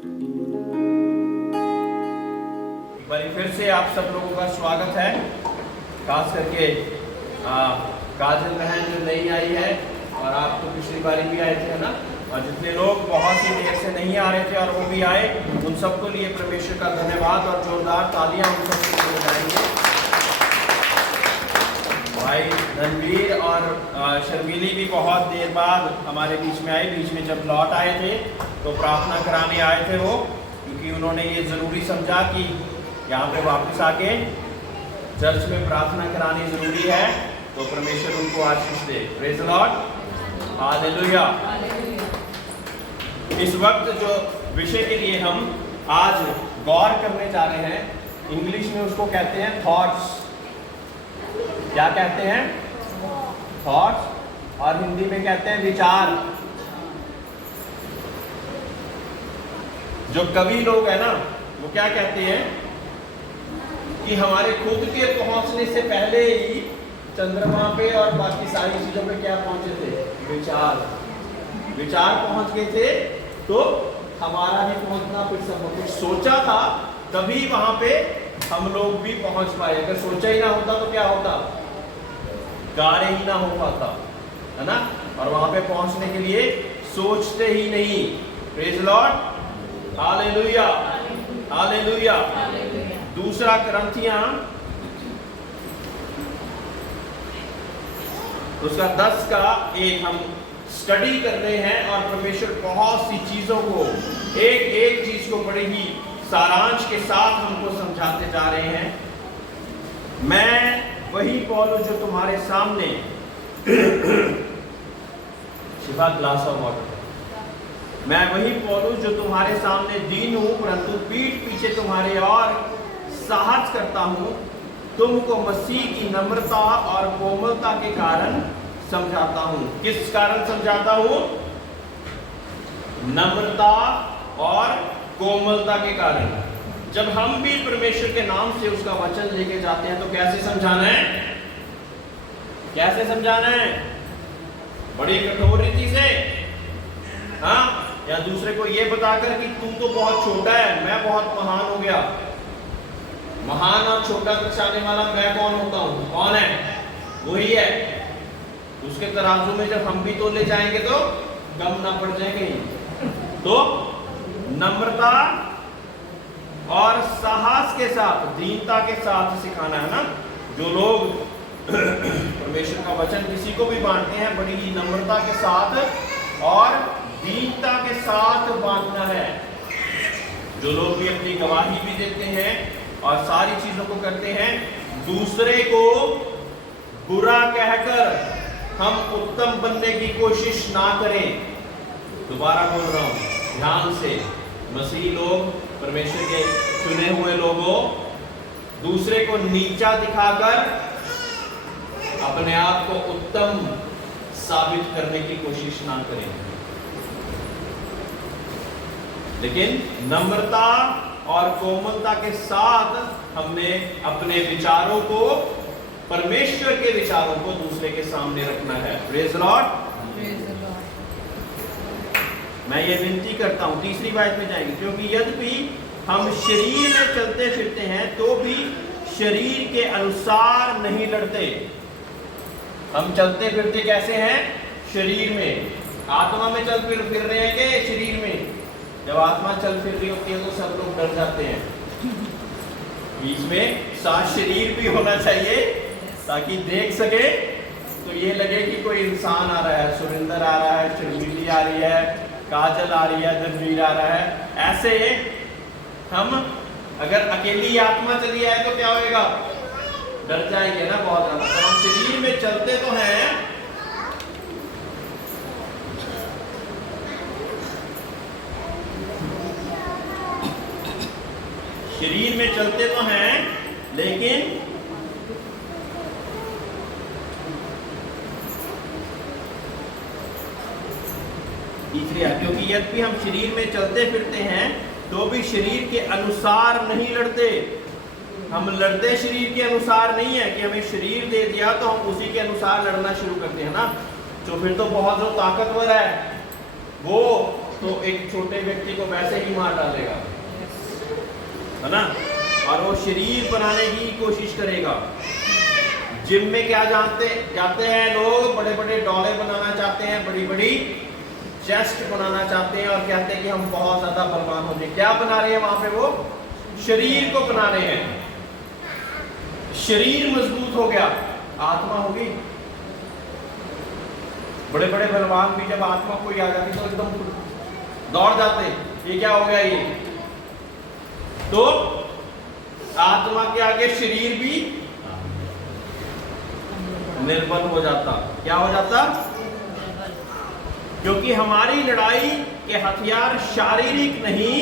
एक बार फिर से आप सब लोगों का स्वागत है। खास करके काजल बहन जो नई आई है, और आप तो पिछली बारी भी आए थे, है ना। और जितने लोग बहुत ही देर से नहीं आ रहे थे और वो भी आए, उन सबको लिए परमेश्वर का धन्यवाद और जोरदार तालियां उन सबके लिए बजाएंगे। भाई रणवीर और शर्मिली भी बहुत देर बाद हमारे बीच में आए। बीच में जब लौट आए थे तो प्रार्थना कराने आए थे वो, क्योंकि उन्होंने ये ज़रूरी समझा कि यहाँ पे वापस आके चर्च में प्रार्थना करानी ज़रूरी है। तो परमेश्वर उनको आशीष दे। Praise the lord, hallelujah. इस वक्त जो विषय के लिए हम आज गौर करने जा रहे हैं, इंग्लिश में उसको कहते हैं थॉट्स। क्या कहते हैं? थॉट्स। और हिंदी में कहते हैं विचार। जो कवि लोग हैं ना, वो क्या कहते हैं कि हमारे खुद के पहुंचने से पहले ही चंद्रमा पे और बाकी सारी चीजों पे क्या पहुंचे थे? विचार। विचार पहुंच गए थे, तो हमारा भी पहुंचना फिर सब कुछ सोचा था, तभी वहां पे हम लोग भी पहुंच पाए। अगर सोचा ही ना होता तो क्या होता? कार्य ही ना हो पाता, है ना। और वहां पे पहुंचने के लिए सोचते ही नहीं। Praise the lord, hallelujah, hallelujah. दूसरा करंथियां उसका 10 हम स्टडी कर रहे हैं, और परमेश्वर बहुत सी चीजों को, एक एक चीज को बड़े ही सारांश के साथ हमको समझाते जा रहे हैं। मैं वही पौलुस जो तुम्हारे सामने शिफा ग्लास ऑफ वाटर, मैं वही पौलुस जो तुम्हारे सामने दीन हूं, परंतु पीठ पीछे तुम्हारे और साहस करता हूं, तुमको मसीह की नम्रता और कोमलता के कारण समझाता हूं। किस कारण समझाता हूं? नम्रता और कोमलता के कारण। जब हम भी परमेश्वर के नाम से उसका वचन लेके जाते हैं तो कैसे समझाना है? कैसे समझाना है? बड़ी कठोर रीति से, हाँ? या दूसरे को ये बताकर कि तू तो बहुत छोटा है, मैं बहुत महान हो गया। महान और छोटा दर्शाने वाला मैं कौन होता हूं? कौन है? वही है। उसके तराजू में जब हम भी तो ले जाएंगे तो कम ना पड़ जाएंगे। तो नम्रता और साहस के साथ, दीनता के साथ सिखाना है ना। जो लोग परमेश्वर का वचन किसी को भी बांटते हैं, बड़ी ही नम्रता के साथ और दीनता के साथ बांटना है। जो लोग भी अपनी गवाही भी देते हैं और सारी चीजों को करते हैं, दूसरे को बुरा कहकर हम उत्तम बनने की कोशिश ना करें। दोबारा बोल रहा हूं, ध्यान से। मसीह लोग, परमेश्वर के चुने हुए लोगों, दूसरे को नीचा दिखाकर अपने आप को उत्तम साबित करने की कोशिश ना करें, लेकिन नम्रता और कोमलता के साथ हमने अपने विचारों को, परमेश्वर के विचारों को दूसरे के सामने रखना है। Praise the Lord. मैं ये विनती करता हूं, तीसरी बात में जाएंगे, क्योंकि यद्यपि हम शरीर में चलते फिरते हैं तो भी शरीर के अनुसार नहीं लड़ते। हम चलते फिरते कैसे हैं? शरीर में। आत्मा में चल फिर रहे हैं कि शरीर में? जब आत्मा चल फिर रही होती है तो सब लोग डर जाते हैं। बीच में साथ शरीर भी होना चाहिए ताकि देख सके, तो ये लगे कि कोई इंसान आ रहा है। सुरेंद्र आ रहा है, शर्मिली आ रही है, काजल आ रही है, रणवीर आ रहा है। ऐसे हम अगर अकेली आत्मा चली आए तो क्या होएगा? डर जाएंगे ना बहुत ज्यादा। तो हम शरीर में चलते तो हैं, शरीर में चलते तो हैं, लेकिन तीसरी है, क्योंकि यद्यपि हम शरीर में चलते फिरते हैं तो भी शरीर के अनुसार नहीं लड़ते। हम लड़ते शरीर के अनुसार नहीं है कि हमें शरीर दे दिया तो हम उसी के अनुसार लड़ना शुरू करते हैं ना। तो फिर तो बहुत जो ताकतवर है वो तो एक छोटे व्यक्ति को वैसे ही मार डालेगा, है ना। और वो शरीर बनाने की कोशिश करेगा। जिम में क्या जाते हैं लोग, बड़े बड़े डोले बनाना चाहते हैं, बड़ी बड़ी चेस्ट बनाना चाहते हैं और कहते हैं कि हम बहुत ज्यादा बलवान हो जाए। क्या बना रहे हैं वहां पे? वो शरीर को बना रहे हैं। शरीर मजबूत हो गया, आत्मा होगी। बड़े बड़े बलवान भी जब आत्मा कोई आ जाती तो एकदम दौड़ जाते, ये क्या हो गया ये। तो आत्मा के आगे शरीर भी निर्बल हो जाता। क्या हो जाता? क्योंकि हमारी लड़ाई के हथियार शारीरिक नहीं,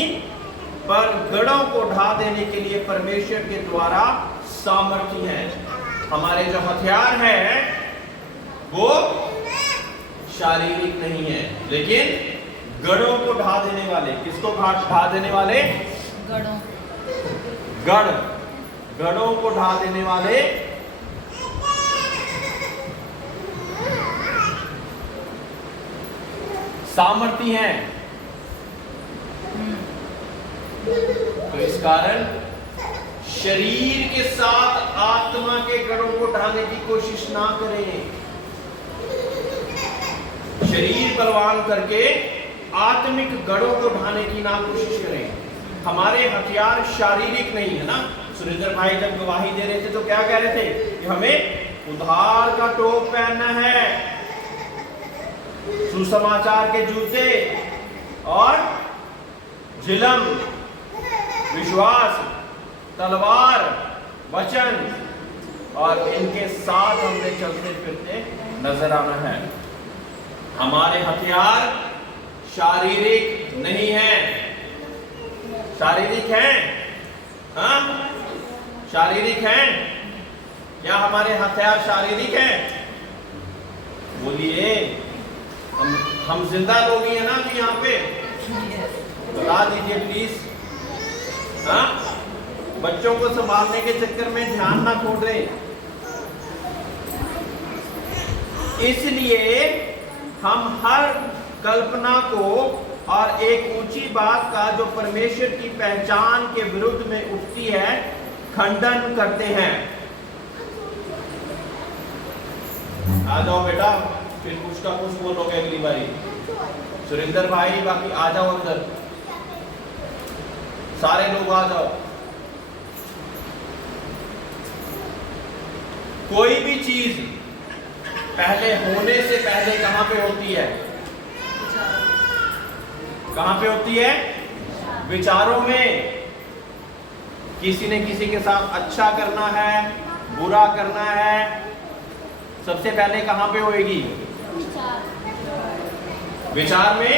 पर गढ़ों को ढा देने के लिए परमेश्वर के द्वारा सामर्थ्य है। हमारे जो हथियार है वो शारीरिक नहीं है, लेकिन गढ़ों को ढा देने वाले। किसको ढा देने वाले? गढ़ों को ढा देने वाले सामर्थ्य हैं। तो इस कारण शरीर के साथ आत्मा के गढ़ों को ढाने की कोशिश ना करें। शरीर बलवान करके आत्मिक गढ़ों को ढाने की ना कोशिश करें। हमारे हथियार शारीरिक नहीं है ना। सुरेंद्र भाई जब गवाही दे रहे थे तो क्या कह रहे थे कि हमें उद्धार का टोप पहनना है, सुसमाचार के जूते और झिलम, विश्वास, तलवार, वचन, और इनके साथ हमें चलते फिरते नजर आना है। हमारे हथियार शारीरिक नहीं है। शारीरिक हैं? हाँ, शारीरिक हैं। क्या हमारे हथियार शारीरिक हैं? बोलिए। हम जिंदा लोग ही है ना कि यहाँ पे? बता दीजिए प्लीज। हाँ, बच्चों को संभालने के चक्कर में ध्यान ना खो दे। इसलिए हम हर कल्पना को और एक ऊंची बात का जो परमेश्वर की पहचान के विरुद्ध में उठती है, खंडन करते हैं। आ जाओ बेटा, फिर कुछ का कुछ बोलोगे अगली बारी। सुरेंद्र भाई बाकी आ जाओ अंदर, सारे लोग आ जाओ। कोई भी चीज पहले होने से पहले कहां पे होती है? कहां पे होती है? विचारों में। किसी ने किसी के साथ अच्छा करना है, बुरा करना है, सबसे पहले कहां पे होगी? विचार में।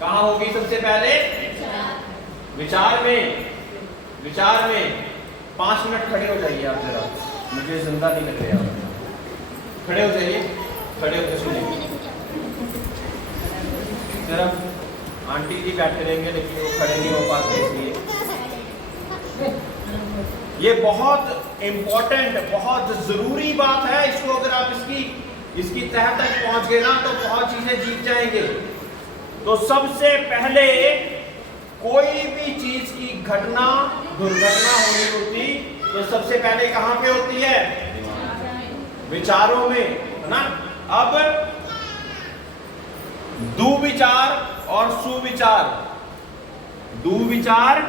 कहां होगी सबसे पहले? विचार में। विचार में। 5 मिनट खड़े हो जाइए आप जरा, मुझे जिंदा नहीं लग रहा। खड़े हो जाइए, खड़े होकर सुनिए। सिर्फ आंटी जी बैठे रहेंगे लेकिन वो खड़े नहीं हो पाते, इसलिए ये बहुत इंपॉर्टेंट, बहुत जरूरी बात है। इसको अगर आप इसकी तह तक पहुंच गए ना तो बहुत चीजें जीत जाएंगे। तो सबसे पहले कोई भी चीज की घटना, दुर्घटना होनी होती तो सबसे पहले कहां पे होती है? विचारों में, है ना। अब दुविचार और सुविचार। दुविचार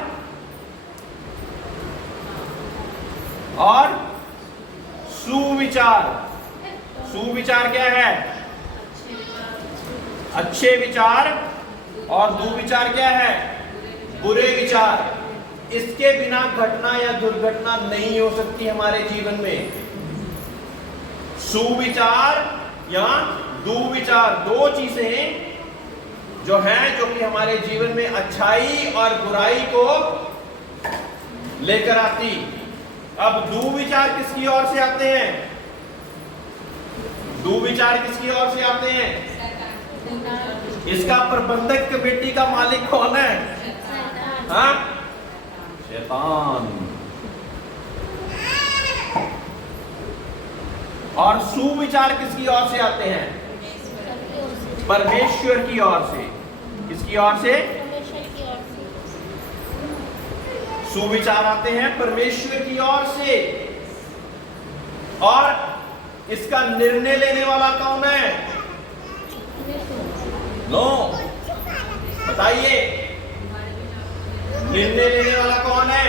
और सुविचार। सुविचार क्या है? अच्छे विचार। और दुविचार क्या है? बुरे विचार। इसके बिना घटना या दुर्घटना नहीं हो सकती हमारे जीवन में। सुविचार या दुविचार, दो चीजें जो हैं, जो कि हमारे जीवन में अच्छाई और बुराई को लेकर आती। अब दुविचार किसकी ओर से आते हैं? दुविचार किसकी ओर से आते हैं? इसका प्रबंधक कमेटी का मालिक कौन है? हाँ? शैतान। और सुविचार किसकी ओर से आते हैं? परमेश्वर की ओर से। किसकी ओर से? परमेश्वर की ओर से। सुविचार आते हैं परमेश्वर की ओर से। और इसका निर्णय लेने वाला कौन है? नो, बताइए, निर्णय लेने वाला कौन है?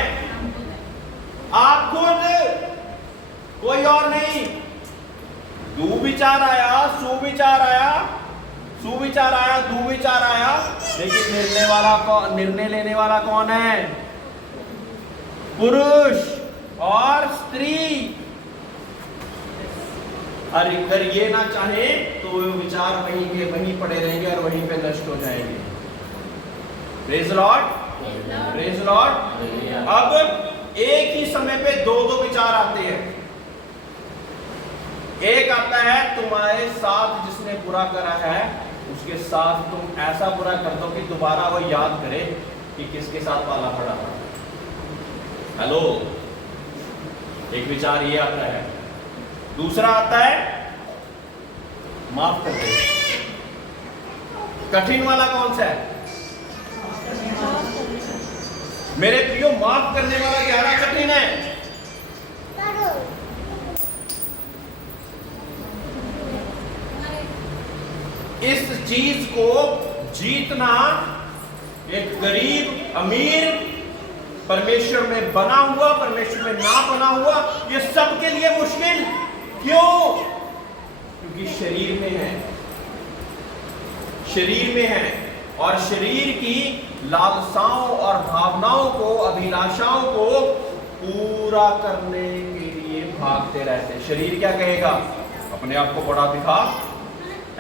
आप खुद, कोई और नहीं। दुविचार आया, सुविचार आया, सुविचार आया, दुविचार आया, लेकिन निर्णय लेने वाला कौन है? पुरुष और स्त्री। और अगर ये ना चाहे तो वो विचार वहीं के वहीं पड़े रहेंगे और वहीं पे नष्ट हो जाएंगे। Praise Lord, praise Lord. अब एक ही समय पे दो दो विचार आते हैं। एक आता है तुम्हारे साथ जिसने बुरा करा है उसके साथ तुम ऐसा बुरा कर दो कि दोबारा वो याद करे कि किसके साथ पाला पड़ा था। हेलो, एक विचार ये आता है। दूसरा आता है माफ कर दे। कठिन वाला कौन सा है? मेरे प्रियो, माफ करने वाला ज्यादा कठिन है। इस चीज को जीतना एक गरीब अमीर, परमेश्वर में बना हुआ, परमेश्वर में ना बना हुआ, ये सबके लिए मुश्किल। क्यों? क्योंकि शरीर में है, शरीर में है और शरीर की लालसाओं और भावनाओं को, अभिलाषाओं को पूरा करने के लिए भागते रहते। शरीर क्या कहेगा? अपने आप को बड़ा दिखा।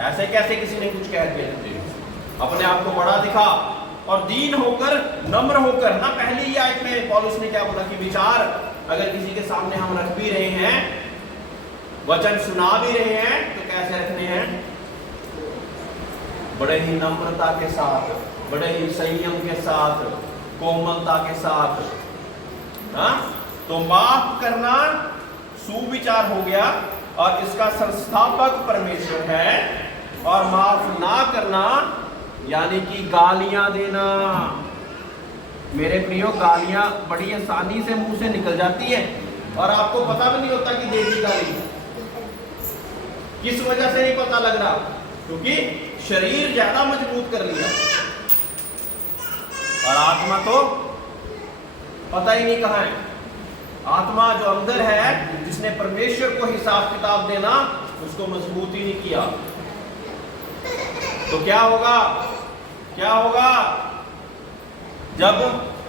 ऐसे कैसे किसी ने कुछ कह दिया तुझे? अपने आप को बड़ा दिखा और दीन होकर, नम्र होकर ना। पहले ही आयत में पौलुस ने क्या बोला कि विचार अगर किसी के सामने हम रख भी रहे हैं, वचन सुना भी रहे हैं, तो कैसे रखने हैं? बड़े ही नम्रता के साथ, बड़े ही संयम के साथ, कोमलता के साथ। हाँ, तो माफ करना सुविचार हो गया और इसका संस्थापक परमेश्वर है। और माफ ना करना यानी कि गालियां देना। मेरे प्रियो, गालियां बड़ी आसानी से मुंह से निकल जाती है और आपको पता भी नहीं होता कि दे दी गाली। किस वजह से नहीं पता लग रहा? क्योंकि शरीर ज्यादा मजबूत कर लिया और आत्मा तो पता ही नहीं कहां है। आत्मा जो अंदर है, जिसने परमेश्वर को हिसाब किताब देना, उसको मजबूत ही नहीं किया। तो क्या होगा? क्या होगा? जब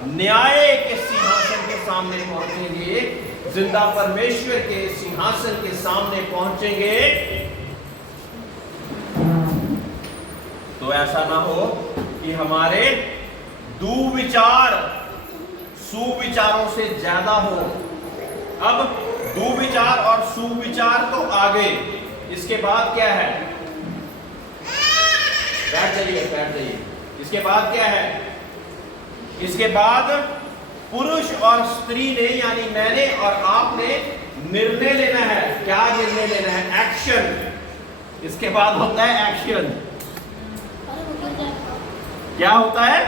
न्याय के सिंहासन के सामने पहुंचेंगे, जिंदा परमेश्वर के सिंहासन के सामने पहुंचेंगे, तो ऐसा ना हो कि हमारे दुविचार सुविचारों से ज्यादा हो। अब दुविचार और सुविचार तो आगे, इसके बाद क्या है? बैठ जाइए, बैठ जाइए। इसके बाद क्या है? इसके बाद पुरुष और स्त्री ने, यानी मैंने और आपने निर्णय लेना है। क्या निर्णय लेना है? एक्शन। इसके बाद होता है एक्शन। क्या होता है?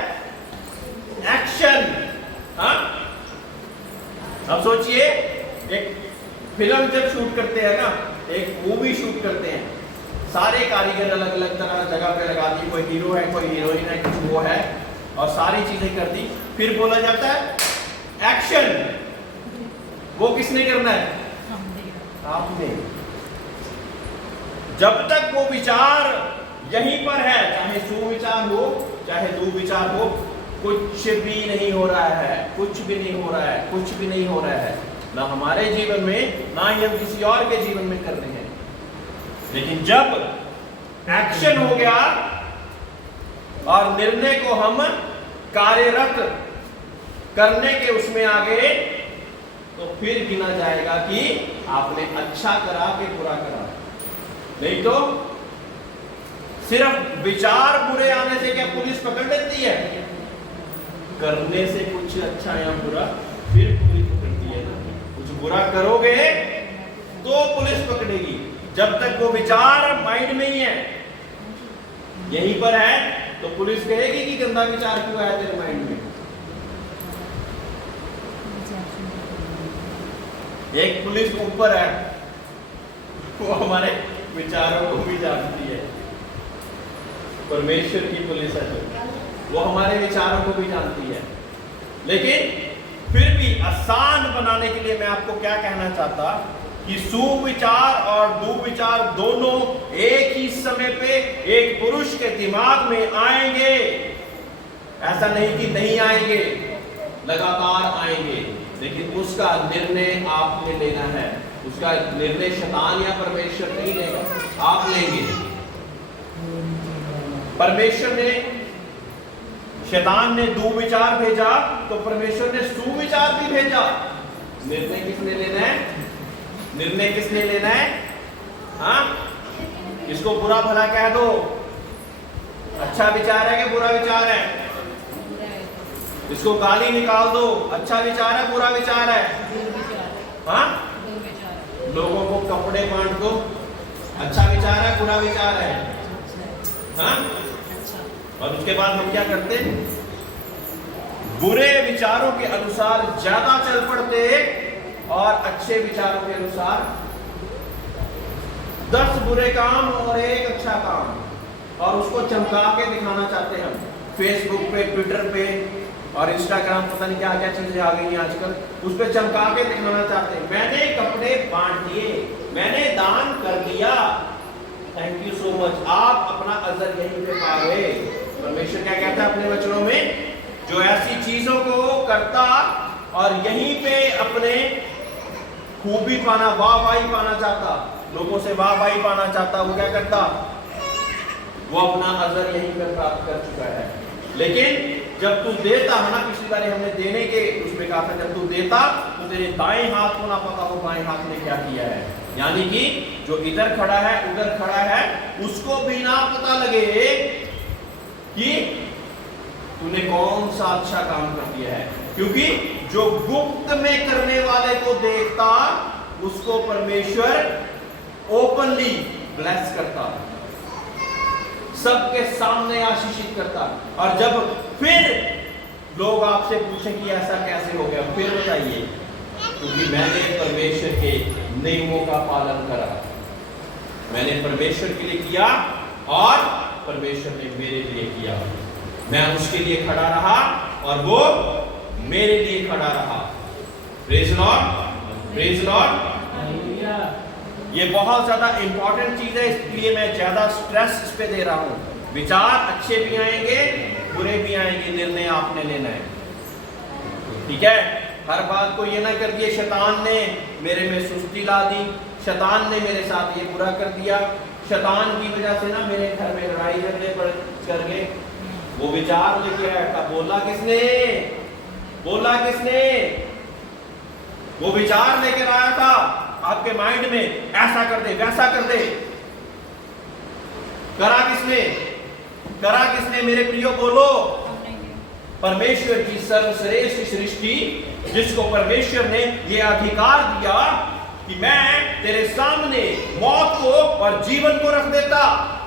एक्शन। हाँ, अब सोचिए, एक फिल्म जब शूट करते हैं ना, एक मूवी शूट करते हैं, सारे कारीगर अलग अलग तरह जगह पे लगा दी। कोई हीरो है, कोई हीरोइन है, कुछ वो है, और सारी चीजें कर दी। फिर बोला जाता है एक्शन। वो किसने करना है? आपने। जब तक वो विचार यहीं पर है, चाहे सुविचार हो चाहे दुविचार हो, कुछ भी नहीं हो रहा है, कुछ भी नहीं हो रहा है, कुछ भी नहीं हो रहा है, ना हमारे जीवन में, ना ही हम किसी और के जीवन में कर रहे हैं। लेकिन जब एक्शन हो गया और निर्णय को हम कार्यरत करने के उसमें आ गए, तो फिर गिना जाएगा कि आपने अच्छा करा कि बुरा करा। नहीं तो सिर्फ विचार बुरे आने से क्या पुलिस पकड़ लेती है? करने से कुछ अच्छा या बुरा फिर पुलिस पकड़ती है। कुछ बुरा करोगे तो पुलिस पकड़ेगी। जब तक वो विचार माइंड में ही है, यहीं पर है, तो पुलिस कहेगी कि गंदा विचार क्यों आया तेरे माइंड में। एक पुलिस ऊपर है, वो हमारे विचारों को भी जानती है। परमेश्वर की पुलिस है जो, वो हमारे विचारों को भी जानती है। लेकिन फिर भी आसान बनाने के लिए मैं आपको क्या कहना चाहता कि सुविचार और दुविचार दोनों एक ही समय पे एक पुरुष के दिमाग में आएंगे। ऐसा नहीं कि नहीं आएंगे, लगातार आएंगे, लेकिन उसका निर्णय आपने लेना है। उसका निर्णय शैतान या परमेश्वर नहीं लेगा, आप लेंगे। परमेश्वर ने, शैतान ने दुविचार भेजा तो परमेश्वर ने सुविचार भी भेजा। निर्णय किसने लेना है? निर्णय किसने लेना है? हाँ, इसको बुरा भला कह दो, अच्छा विचार है कि बुरा विचार है? इसको गाली निकाल दो, अच्छा विचार है बुरा विचार है? हाँ, लोगों को कपड़े बांट दो, अच्छा विचार है बुरा विचार है? हाँ, और उसके बाद हम क्या करते? बुरे विचारों के अनुसार ज्यादा चल पड़ते और अच्छे विचारों के अनुसार 10 बुरे काम और 1 अच्छा काम, और उसको चमका के दिखाना चाहते हैं हम। फेसबुक पे, ट्विटर पे और इंस्टाग्राम, पता नहीं क्या क्या चीजें आ गई हैं आजकल, उस पे चमका के दिखाना चाहते हैं। मैंने कपड़े बांट दिए, मैंने दान कर दिया, थैंक यू सो मच, आप अपना अजर यहीं पे पा गए। परमेश्वर क्या कहता है अपने वचनों में? जो ऐसी चीजों को करता और यहीं पे अपने खूबी पाना, वाहवाही पाना चाहता, लोगों से वाहवाही पाना चाहता, वो क्या करता? वो अपना अजर यहीं पर प्राप्त कर चुका है। लेकिन जब तू देता है ना, पिछली बार हमने देने के उसमें कहा था, जब तू देता तो तेरे दाएं हाथ को ना पता हो बाएं हाथ ने क्या किया है। यानी कि जो इधर खड़ा है उधर खड़ा है, उसको भी ना पता लगे कि तूने कौन सा अच्छा काम कर दिया है। क्योंकि जो गुप्त में करने वाले को देखता, उसको परमेश्वर ओपनली ब्लेस करता, सबके सामने आशीषित करता। और जब फिर लोग आपसे पूछें कि ऐसा कैसे हो गया, फिर बताइए, क्योंकि मैंने परमेश्वर के नियमों का पालन करा, मैंने परमेश्वर के लिए किया और परमेश्वर ने मेरे लिए किया। मैं उसके लिए खड़ा रहा और वो मेरे लिए खड़ा रहा। Praise Lord, praise Lord. ये बहुत ज्यादा इंपॉर्टेंट चीज है, इसलिए मैं ज्यादा स्ट्रेस इस पे दे रहा हूं। विचार अच्छे भी आएंगे, बुरे भी आएंगे, निर्णय आपने लेना है। ठीक है, हर बात को ये ना कर दिए शैतान ने मेरे में सुस्ती ला दी, शैतान ने मेरे साथ ये बुरा कर दिया, शैतान की वजह से ना मेरे घर में लड़ाई झगड़े कर गए। वो विचार लेके आया था, बोला किसने? बोला किसने? वो विचार लेकर आया था आपके माइंड में, ऐसा कर दे, वैसा कर दे। करा किसने? करा किसने मेरे प्रियो? बोलो। परमेश्वर की सर्वश्रेष्ठ सृष्टि, जिसको परमेश्वर ने यह अधिकार दिया कि मैं तेरे सामने मौत को और जीवन को रख देता,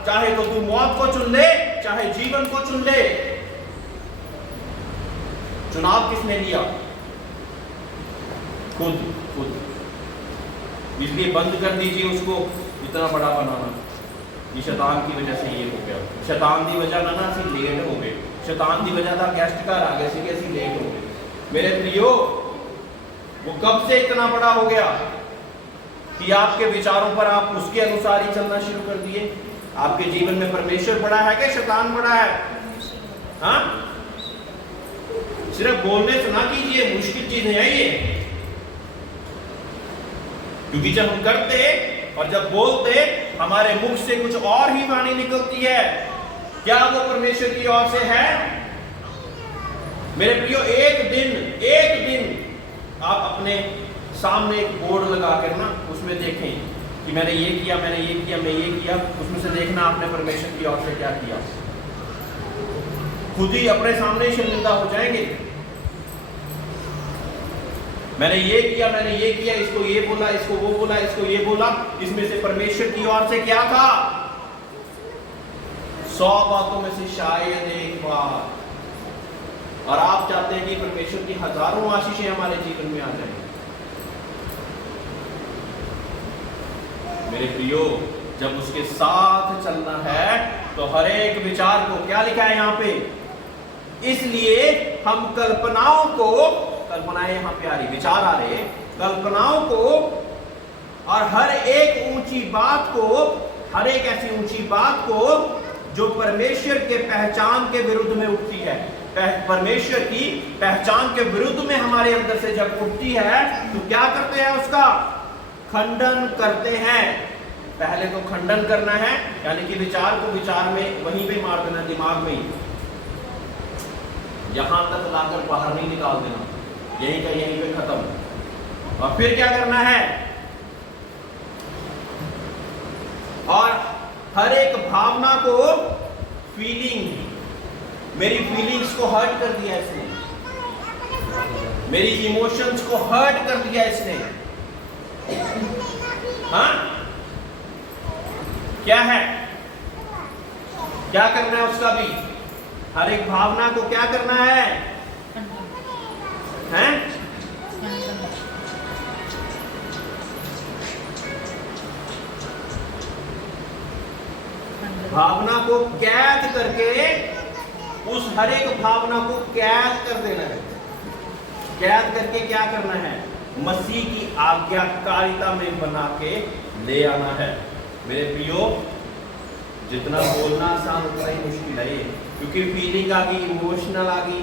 चाहे तो तू मौत को चुन ले, चाहे जीवन को चुन ले। चुनाव किसने लिया? खुद खुद। इसलिए बंद कर दीजिए उसको इतना बड़ा बनाना। ये शैतान की वजह से ये हो गया। शैतान की वजह ना असी लेट हो गए, शैतान की वजह था गेस्ट घर आ गए थे, असी लेट हो गए। मेरे प्रियो, वो कब से इतना बड़ा हो गया कि आपके विचारों पर आप उसके अनुसार ही चलना शुरू कर दिए। आपके जीवन में परमेश्वर बड़ा है कि शैतान बड़ा है? हाँ, सिर्फ बोलने से ना कीजिए, मुश्किल चीजें हैं ये। क्योंकि जब हम करते और जब बोलते, हमारे मुख से कुछ और ही वाणी निकलती है। क्या वो परमेश्वर की ओर से है? मेरे प्रियो, एक दिन आप अपने सामने एक बोर्ड लगाकर ना उसमें देखें कि मैंने ये किया, मैंने ये किया, मैं ये किया, उसमें से देखना आपने परमेश्वर की ओर से क्या किया। खुद ही अपने सामने ही शर्मिंदा हो जाएंगे। मैंने ये किया, मैंने ये किया, इसको ये बोला, इसको वो बोला, इसको ये बोला, इसमें से परमेश्वर की ओर से क्या था? 100 बातों में से शायद एक बात, और आप चाहते हैं कि परमेश्वर की हजारों आशीषें हमारे जीवन में आ जाएं। मेरे प्रियो, जब उसके साथ चलना है तो हर एक विचार को, क्या लिखा है यहाँ पे, इसलिए हम कल्पनाओं को, कल्पनाएं यहाँ पे आ रही, विचार आ रहे, कल्पनाओं को और हर एक ऊंची बात को, हर एक ऐसी ऊंची बात को जो परमेश्वर के पहचान के विरुद्ध में उठती है, परमेश्वर की पहचान के विरुद्ध में हमारे अंदर से जब उठती है तो क्या करते हैं, उसका खंडन करते हैं। पहले तो खंडन करना है, यानी कि विचार को विचार में वहीं पे मार देना, दिमाग में ही, यहां तक लाकर बाहर नहीं निकाल देना, यहीं का यहीं पे खत्म। और फिर क्या करना है, और हर एक भावना को, फीलिंग, मेरी फीलिंग्स को हर्ट कर दिया इसने, मेरी इमोशंस को हर्ट कर दिया इसने, हाँ क्या है, क्या करना है उसका भी, हर एक भावना को क्या करना है, हैं? भावना को कैद करके, उस हर एक भावना को कैद कर देना है। कैद करके क्या करना है, मसीह की आज्ञाकारिता में बना के ले आना है। मेरे प्रियो, जितना बोलना आसान उतना ही मुश्किल है ये, क्योंकि फीलिंग आ गई, इमोशनल आ गई,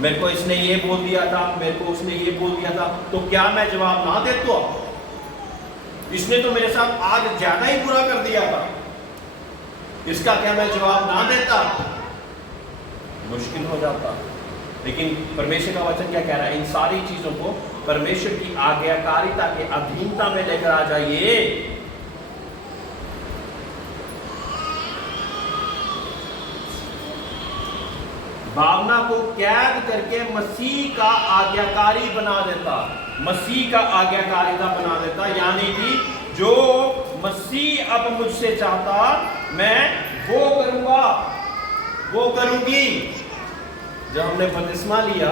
मेरे को इसने ये बोल दिया था, मेरे को उसने ये बोल दिया था, तो क्या मैं जवाब ना दे, तो इसने तो मेरे साथ आज ज्यादा ही बुरा कर दिया था, इसका क्या मैं जवाब ना देता, मुश्किल हो जाता। लेकिन परमेश्वर का वचन क्या कह रहा है, इन सारी चीजों को परमेश्वर की आज्ञाकारिता के अधीनता में लेकर आ जाइए। भावना को कैद करके मसीह का आज्ञाकारी बना देता, मसीह का आज्ञाकारिता बना देता, यानी कि जो मसीह अब मुझसे चाहता मैं वो करूंगा, वो करूंगी। जब हमने बपतिस्मा लिया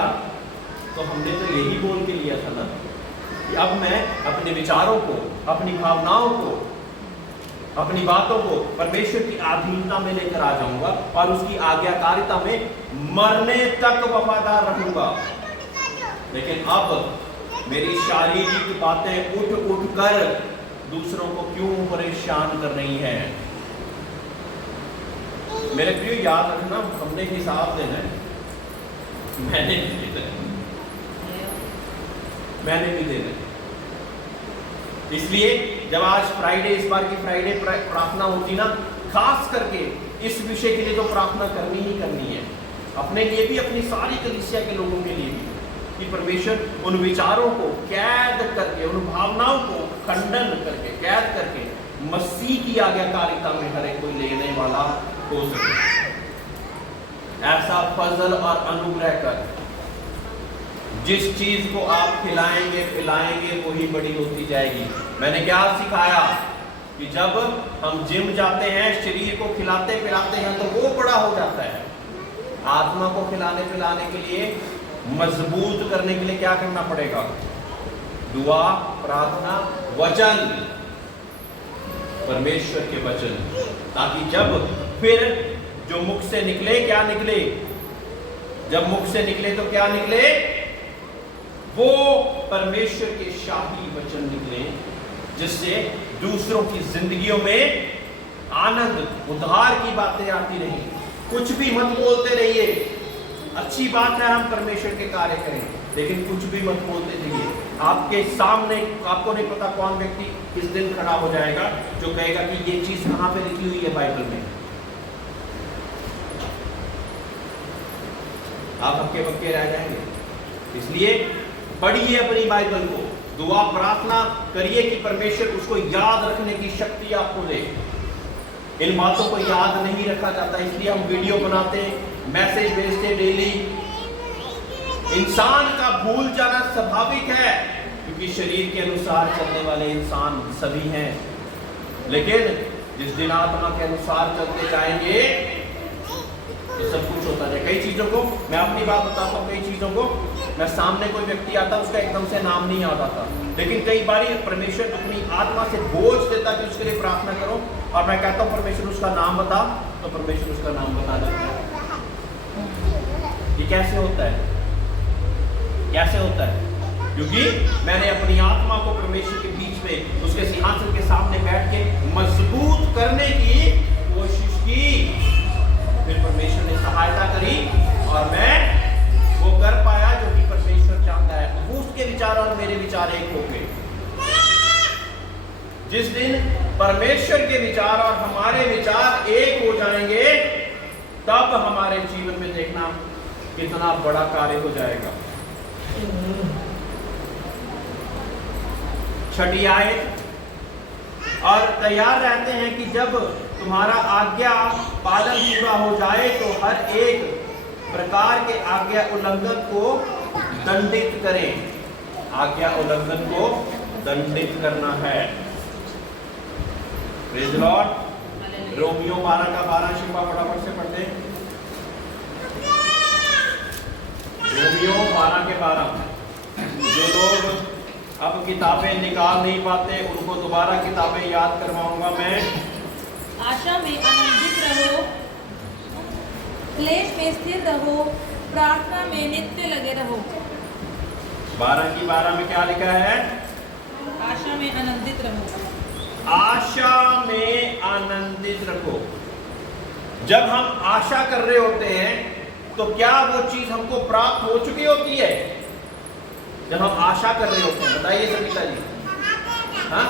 तो हमने तो यही बोल के लिया था ना कि अब मैं अपने विचारों को, अपनी भावनाओं को, अपनी बातों को परमेश्वर की अधीनता में लेकर आ जाऊंगा और उसकी आज्ञाकारिता में मरने तक वफादार रहूंगा। लेकिन अब मेरी शारीरिक बातें उठ उठ कर दूसरों को क्यों परेशान कर रही हैं? मेरे प्रिय, याद रखना, हमने हिसाब देना है, मैंने भी देना है। इसलिए जब आज फ्राइडे, इस बार की फ्राइडे प्रार्थना होती ना, खास करके इस विषय के लिए तो प्रार्थना करनी ही करनी है, अपने लिए भी, अपनी सारी कलीसिया के लोगों के लिए भी, कि परमेश्वर उन विचारों को कैद करके, उन भावनाओं को खंडन करके, कैद करके मसीह की आज्ञाकारिता में हर एक कोई लेने वाला हो सके। ऐसा फजल और अनुग्रह कर, जिस चीज को आप खिलाएंगे पिलाएंगे वही बड़ी होती जाएगी। मैंने क्या सिखाया कि जब हम जिम जाते हैं, शरीर को खिलाते पिलाते हैं तो वो बड़ा हो जाता है। आत्मा को खिलाने पिलाने के लिए, मजबूत करने के लिए क्या करना पड़ेगा? दुआ, प्रार्थना, वचन, परमेश्वर के वचन, ताकि जब फिर जो मुख से निकले, क्या निकले? जब मुख से निकले तो क्या निकले? वो परमेश्वर के शाही वचन निकले, जिससे दूसरों की जिंदगियों में आनंद, उद्धार की बातें आती रही। कुछ भी मत बोलते रहिए, अच्छी बात है हम परमेश्वर के कार्य करें, लेकिन कुछ भी मत बोलते रहिए। आपके सामने, आपको नहीं पता कौन व्यक्ति किस दिन खड़ा हो जाएगा जो कहेगा कि ये चीज कहां पे लिखी हुई है बाइबल में। आप हक्के बक्के रह जाएंगे। इसलिए पढ़िए अपनी बाइबल को, दुआ प्रार्थना करिए कि परमेश्वर उसको याद रखने की शक्ति आपको दे। इन बातों को याद नहीं रखा जाता, इसलिए हम वीडियो बनाते, मैसेज भेजते डेली। इंसान का भूल जाना स्वाभाविक है, क्योंकि शरीर के अनुसार चलने वाले इंसान सभी हैं। लेकिन जिस दिन आत्मा के अनुसार चलते जाएंगे ये सब कुछ होता है। कई चीजों को मैं अपनी बात बताता हूँ, कई चीजों को मैं सामने कोई व्यक्ति आता उसका एकदम से नाम नहीं याद आता, लेकिन कई बार परमेश्वर अपनी आत्मा से बोझ देता कि उसके लिए प्रार्थना करो, और मैं कहता हूँ परमेश्वर उसका नाम बता, तो परमेश्वर उसका नाम बता देता है। ये कैसे होता है? कैसे होता है? क्योंकि मैंने अपनी आत्मा को परमेश्वर के बीच में उसके सिंहासन के सामने बैठ के मजबूत करने की कोशिश की, फिर परमेश्वर ने सहायता करी और मैं वो कर पाया जो कि परमेश्वर चाहता है। उसके विचार और मेरे विचार एक हो गए। जिस दिन परमेश्वर के विचार और हमारे विचार एक हो जाएंगे, तब हमारे जीवन में देखना कितना बड़ा कार्य हो जाएगा। छठी आयत, और तैयार रहते हैं कि जब तुम्हारा आज्ञा पालन पूरा हो जाए तो हर एक प्रकार के आज्ञा उल्लंघन को दंडित करें। आज्ञा उल्लंघन को दंडित करना है। Praise the Lord. रोमियो 12 का 12 शिफा फटाफट से पढ़ते हैं। रोमियो 12 के 12। जो लोग अब किताबें निकाल नहीं पाते उनको दोबारा किताबें याद करवाऊंगा मैं। आशा में आनंदित रहो, क्लेश में स्थिर रहो, प्रार्थना में नित्य लगे रहो। 12 की 12 में क्या लिखा है? आशा में आनंदित रहो। आशा में आनंदित रखो। जब हम आशा कर रहे होते हैं तो क्या वो चीज हमको प्राप्त हो चुकी होती है? जब हम आशा कर रहे होते हैं, बताइए सविता जी। हाँ,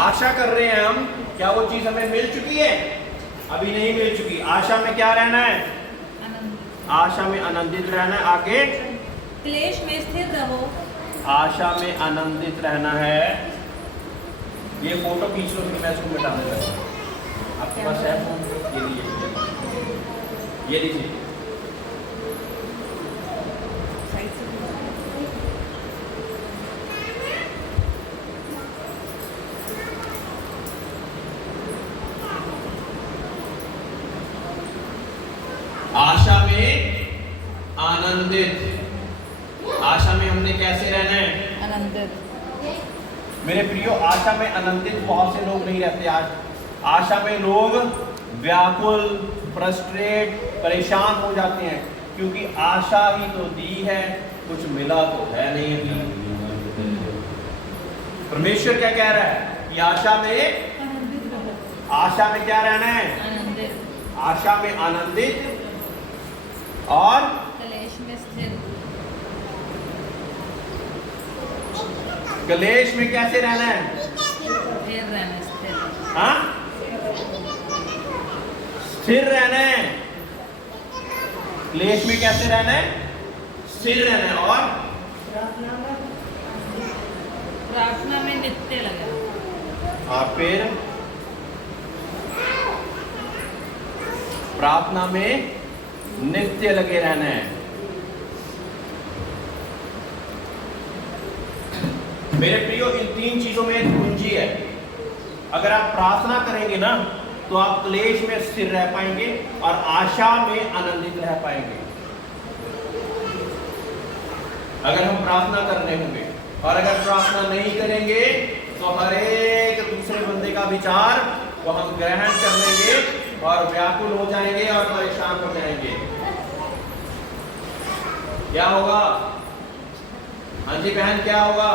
आशा कर रहे हैं हम, क्या वो चीज हमें मिल चुकी है? अभी नहीं मिल चुकी। आशा में क्या रहना है? आशा में आनंदित रहना है। आगे क्लेश में स्थिर रहो। आशा में आनंदित रहना है। ये फोटो खींच लो, मैं इसको मिटाने लगा। आपके पास है फोन? ये लीजिए, ये लीजिए। आशा में आनंदित। आशा में हमने कैसे रहना है? आनंदित। मेरे प्रियो, आशा में आनंदित बहुत से लोग नहीं रहते। आज आशा में लोग व्याकुल, फ्रस्ट्रेट, परेशान हो जाते हैं, क्योंकि आशा ही तो दी है, कुछ मिला तो है नहीं अभी। परमेश्वर क्या कह रहा है कि आशा में आनंदित रहो। आशा में क्या रहना है? आनंदित। आशा में आनंदित और क्लेश में स्थिर। क्लेश में कैसे रहना है? स्थिर रहना। स्थिर। हाँ, स्थिर रहना है। क्लेश में कैसे रहना है? स्थिर रहना है। और प्रार्थना में नित्य लगे रहो। और फिर प्रार्थना में नित्य लगे रहना है। मेरे प्रियो, इन तीन चीजों में एक कुंजी है। अगर आप प्रार्थना करेंगे ना तो आप क्लेश में स्थिर रह पाएंगे और आशा में आनंदित रह पाएंगे। अगर हम प्रार्थना कर रहे होंगे, और अगर प्रार्थना नहीं करेंगे तो हर एक दूसरे बंदे का विचार को हम ग्रहण कर लेंगे और व्याकुल हो जाएंगे और परेशान हो जाएंगे। क्या होगा? हाँ जी बहन, क्या होगा?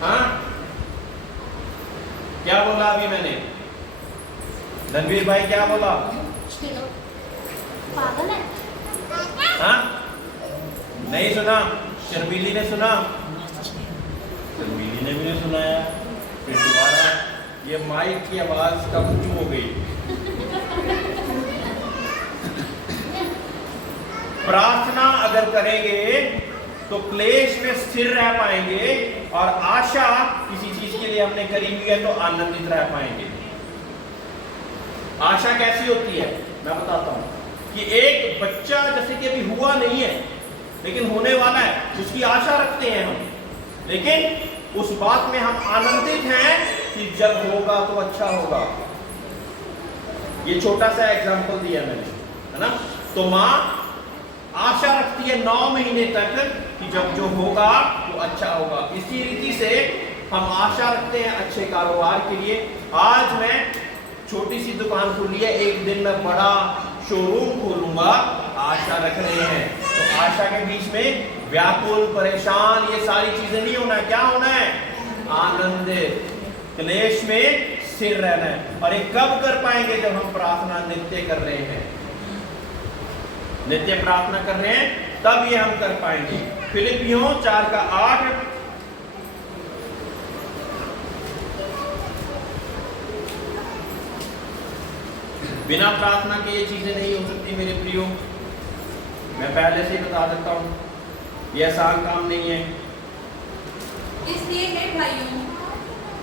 हाँ, क्या बोला अभी मैंने? धनवीर भाई क्या बोला? पागल है। हाँ, नहीं सुना? शर्मीली ने सुना? शर्मीली ने भी नहीं सुनाया। फिर दोबारा ये माइक की आवाज कम क्यों हो गई? प्रार्थना अगर करेंगे तो क्लेश में स्थिर रह पाएंगे, और आशा किसी चीज के लिए हमने करी हुई है तो आनंदित रह पाएंगे। आशा कैसी होती है मैं बताता हूं कि एक बच्चा जैसे कि अभी हुआ नहीं है लेकिन होने वाला है, उसकी आशा रखते हैं हम, लेकिन उस बात में हम आनंदित हैं कि जब होगा तो अच्छा होगा। ये छोटा सा एग्जांपल दिया मैंने, है ना। तो माँ आशा रखती है 9 महीने तक कि जब जो होगा वो अच्छा होगा। इसी रीति से हम आशा रखते हैं अच्छे कारोबार के लिए। आज मैं छोटी सी दुकान खोली है, एक दिन मैं बड़ा शोरूम खोलूंगा, आशा रख रहे हैं। तो आशा के बीच में व्याकुल, परेशान, ये सारी चीजें नहीं होना। क्या होना है? आनंदित, क्लेश में स्थिर रहना है। और ये कब कर पाएंगे? जब हम प्रार्थना नित्य कर रहे हैं, नित्य प्रार्थना कर रहे हैं, तब ये हम कर पाएंगे। फिलिपियों 4:8, बिना प्रार्थना के ये चीजें नहीं हो सकती मेरे प्रियो। मैं पहले से ही बता देता हूं, ये आसान काम नहीं है। इसलिए हे भाइयों,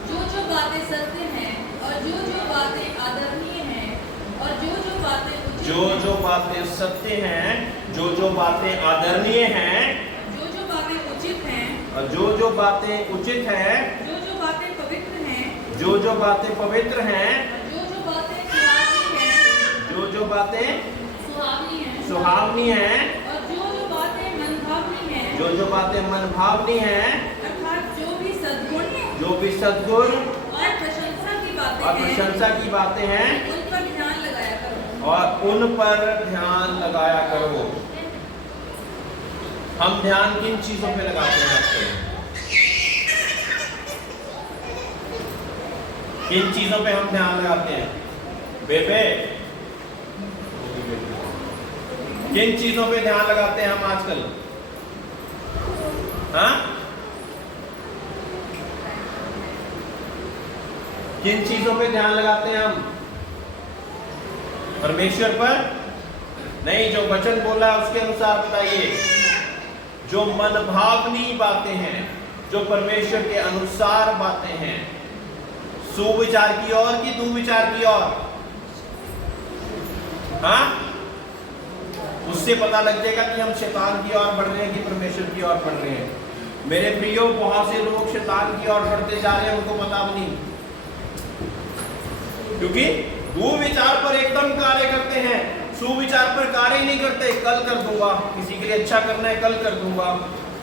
जो बातें सत्य हैं और जो बातें आदरणीय हैं और जो बातें बातें सत्य हैं, जो बातें आदरणीय हैं, जो बातें उचित हैं और जो बातें उचित हैं, जो बातें पवित्र हैं, जो बातें पवित्र हैं, जो बातें सुहावनी हैं, जो बातें सुहावनी हैं, और जो बातें मनभावनी हैं, जो बातें मनभावनी हैं, अर्थात जो भी सद्गुण और प्रशंसा की बातें हैं, उन पर ध्यान लगाया करो। और उन पर ध्यान लगाया करो। हम ध्यान किन चीजों पे लगाते हैं आजकल? किन चीजों पे हम ध्यान लगाते हैं बेबे? किन चीजों पे ध्यान लगाते हैं हम आजकल? हाँ, किन चीजों पे ध्यान लगाते हैं हम? परमेश्वर पर नहीं, जो वचन बोला है उसके अनुसार बताइए। जो मनभावनी बातें हैं, जो परमेश्वर के अनुसार बातें हैं, सुविचार की ओर कि दुविचार की ओर? हाँ, उससे पता लग जाएगा कि हम शैतान की ओर बढ़ रहे हैं कि परमेश्वर की ओर बढ़ रहे हैं। मेरे प्रियो, बहुत से लोग शैतान की ओर बढ़ते जा रहे हैं, उनको पता भी नहीं, क्योंकि दुविचार पर एकदम कार्य करते हैं, सुविचार पर कार्य नहीं करते। कल कर दूंगा, किसी के लिए अच्छा करना है कल कर दूंगा,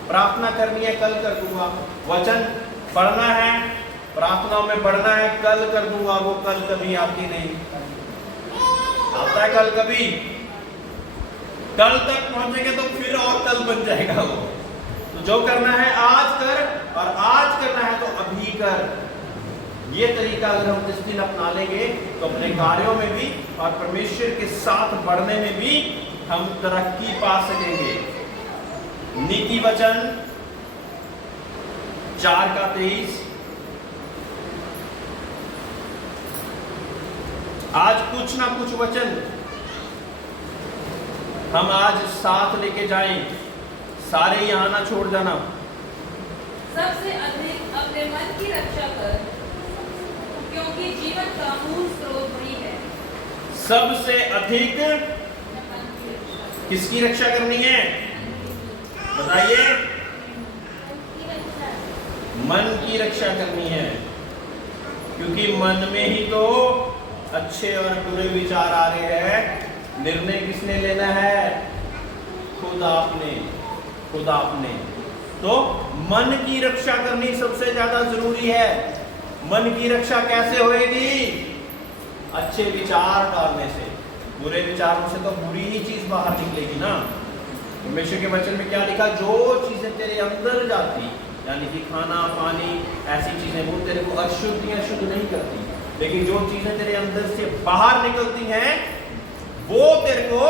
प्रार्थना करनी है कल कर दूंगा, वचन पढ़ना है, प्रार्थना में बढ़ना है कल कर दूंगा। वो कल कभी आती नहीं, आता है कल कभी? कल तक पहुंचेंगे तो फिर और कल बन जाएगा वो। तो जो करना है आज कर, और आज करना है तो अभी कर। ये तरीका अगर हम जिस दिन अपना लेंगे तो अपने कार्यों में भी और परमेश्वर के साथ बढ़ने में भी हम तरक्की पा सकेंगे। नीति वचन 4:23। आज कुछ ना कुछ वचन हम आज साथ लेके जाएं, सारे यहां ना छोड़ जाना। सबसे अधिक अपने मन की रक्षा कर, क्योंकि जीवन का मूल स्रोत वही है। सबसे अधिक किसकी रक्षा करनी है? बताइए। मन की रक्षा करनी है, क्योंकि मन में ही तो अच्छे और बुरे विचार आ रहे हैं। निर्णय किसने लेना है? खुद आपने, खुद आपने। तो मन की रक्षा करनी सबसे ज्यादा जरूरी है। मन की रक्षा कैसे होएगी? अच्छे विचार डालने से। बुरे विचारों से तो बुरी ही चीज बाहर निकलेगी ना। परमेश्वर के वचन में क्या लिखा? जो चीजें तेरे अंदर जाती, यानी कि खाना पानी ऐसी चीजें, वो तेरे को अशुद्ध या शुद्ध नहीं करती, लेकिन जो चीजें तेरे अंदर से बाहर निकलती हैं वो तेरे को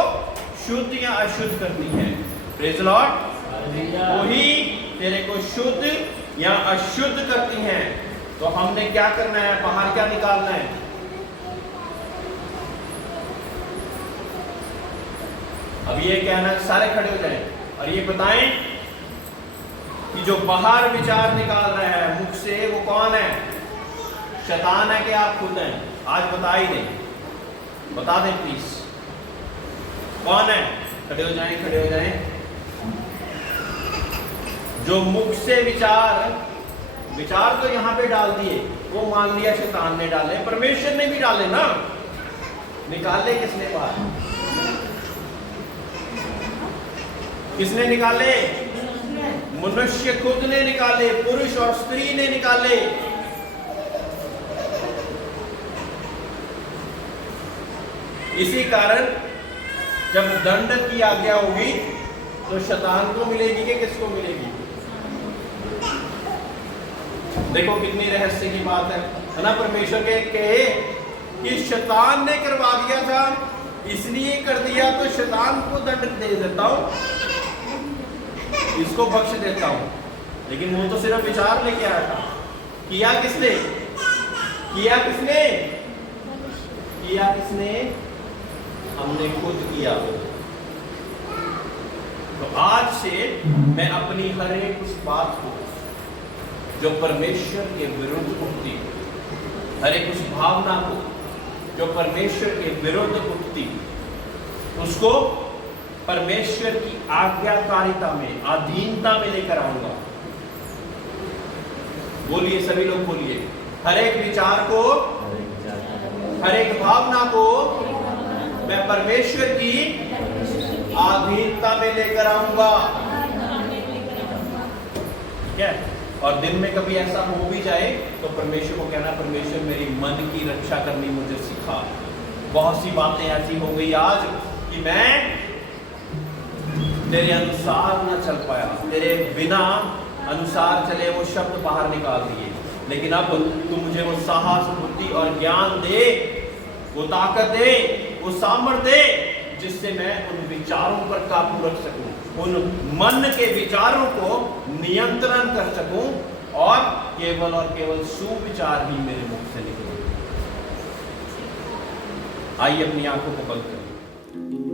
शुद्ध या अशुद्ध करती हैं। Praise the Lord. वही तेरे को शुद्ध या अशुद्ध करती हैं। तो हमने क्या करना है? बाहर क्या निकालना है? अब ये कहना, सारे खड़े हो जाएं और ये बताएं कि जो बाहर विचार निकाल रहा है मुख से, वो कौन है? शैतान है कि आप खुद हैं? आज बता ही नहीं, बता दें प्लीज, कौन है? खड़े हो जाएं, खड़े हो जाएं। जो मुख से विचार विचार तो यहाँ पे डाल दिए, वो मान लिया शैतान ने डाले, परमेश्वर ने भी डाले ना। निकाले किसने बाहर? किसने निकाले? मनुष्य खुद ने निकाले, पुरुष और स्त्री ने निकाले। इसी कारण जब दंड की आज्ञा होगी तो शैतान को मिलेगी कि किसको मिलेगी? देखो कितनी रहस्य की बात है ना। परमेश्वर के कहे कि शैतान ने करवा दिया था, इसलिए कर दिया, तो शैतान को दंड दे देता हूं, इसको बख्श देता हूं। लेकिन वो तो सिर्फ विचार लेके आया था। किया किसने? किया किसने? किया किसने? हमने खुद किया। तो आज से मैं अपनी हर एक उस बात को जो परमेश्वर के विरुद्ध उठती, हर एक उस भावना को जो परमेश्वर के विरुद्ध उठती, उसको परमेश्वर की आज्ञाकारिता में, अधीनता में लेकर आऊंगा। बोलिए, सभी लोग बोलिए। हर एक विचार को, हर एक भावना को मैं परमेश्वर की अधीनता में लेकर आऊंगा। ठीक है? और दिन में कभी ऐसा हो भी जाए तो परमेश्वर को कहना, परमेश्वर मेरी मन की रक्षा करनी मुझे सिखा। बहुत सी बातें ऐसी हो गई आज कि मैं तेरे अनुसार न चल पाया, तेरे बिना अनुसार चले वो शब्द बाहर निकाल दिए। लेकिन अब तू मुझे वो साहस, बुद्धि और ज्ञान दे, वो ताकत दे, वो सामर्थ्य दे, जिससे मैं उन विचारों पर काबू रख सकूं, उन मन के विचारों को नियंत्रण कर सकूं और केवल सुविचार ही मेरे मुख से निकले। आइए अपनी आंखों को बंद करें।